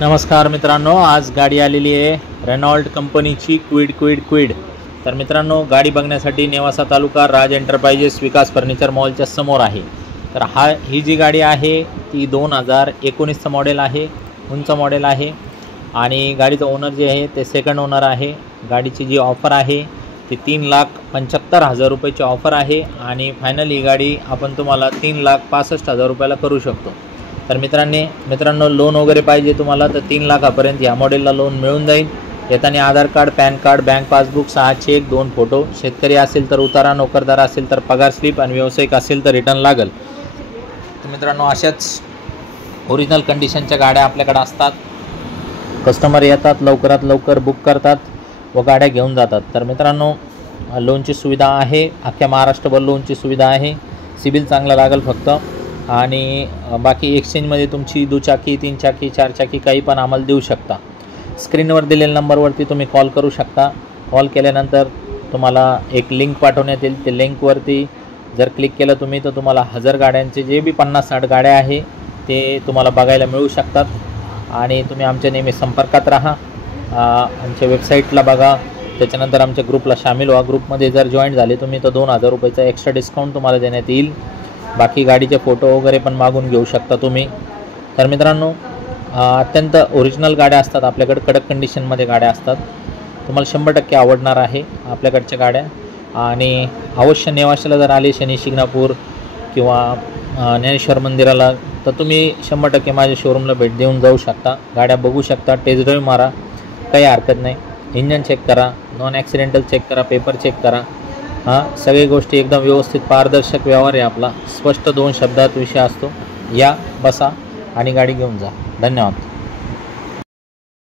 नमस्कार मित्रांनो, आज गाडी आलेली आहे रेनॉल्ट कंपनीची क्विड। तर मित्रांनो, गाडी बघण्यासाठी नेवासा तालुका राज एंटरप्राइजेस विकास फर्निचर मॉलच्या समोर आहे। तर ही जी गाडी आहे ती 2019चं मॉडेल आहे, उंच मॉडेल आहे आणि गाडीचं ओनर जे आहे ते सेकंड ओनर आहे। गाडीची जी ऑफर आहे ती 3,75,000 रुपयाची ऑफर आहे आणि फायनल ही गाडी आपण तुम्हाला 3,65,000 रुपयाला करू शकतो। तर मित्रांनो लोन वगैरे पाहिजे तुम्हाला तर 3 लाखापर्यंत या मॉडेलला लोन मिळून जाईल। येताना Aadhaar card, PAN card, bank passbook, 6 cheque, 2 photo, शेतकरी असेल तर उतारा, नोकरदार असेल तर पगार स्लिप आणि व्यावसायिक असेल तर रिटर्न लागेल। तर मित्रांनो, अशाच ओरिजिनल कंडिशनच्या गाड्या आपल्याकडे असतात। कस्टमर येतात, लवकरात लवकर बुक करतात व गाड्या घेऊन जातात। तर मित्रांनो, लोनची सुविधा आहे, अख्ख्या महाराष्ट्रभर लोनची सुविधा आहे। सिबिल चांगला लागेल फक्त, आणि बाकी एक्सचेंजमध्ये तुमची दुचाकी, 3 चाकी, 4 चाकी काही पण आम्हाला देऊ शकता। स्क्रीनवर दिलेल्या नंबरवरती तुम्ही कॉल करू शकता। कॉल केल्यानंतर तुम्हाला एक लिंक पाठवण्यात येईल। ते लिंकवरती जर क्लिक केलं तुम्ही तर तुम्हाला 1000 गाड्यांचे जे बी 50-60 गाड्या आहे ते तुम्हाला बघायला मिळू शकतात। आणि तुम्ही आमच्या नेहमी संपर्कात राहा, आमच्या वेबसाईटला बघा, त्याच्यानंतर आमच्या ग्रुपला सामील व्हा। ग्रुपमध्ये जर जॉईन झाले तुम्ही तर 2000 रुपयाचा एक्स्ट्रा डिस्काउंट तुम्हाला देण्यात येईल। बाकी गाडीचे फोटो वगैरे पण मागून घेऊ शकता तुम्ही। तर मित्रांनो, अत्यंत ओरिजिनल गाड्या असतात आपल्याकडे, कडक कंडिशनमध्ये गाड्या असतात, तुम्हाला 100% आवडणार आहे आपल्याकडच्या गाड्या। आणि अवश्य नेवाशाला जर आले, शनी शिंगणापूर किंवा ज्ञानेश्वर मंदिराला, तर तुम्ही 100% माझ्या शोरूमला भेट देऊन जाऊ शकता। गाड्या बघू शकता, टेस्ट ड्राईव्ह मारा, काही हरकत नाही। इंजन चेक करा, नॉन ॲक्सिडेंटल चेक करा, पेपर चेक करा। सगळी गोष्टी एकदम व्यवस्थित पारदर्शक व्यवहार आहे आपला। स्पष्ट 2 शब्दात विषय असतो। या, बसा आणि गाडी घेऊन जा। धन्यवाद।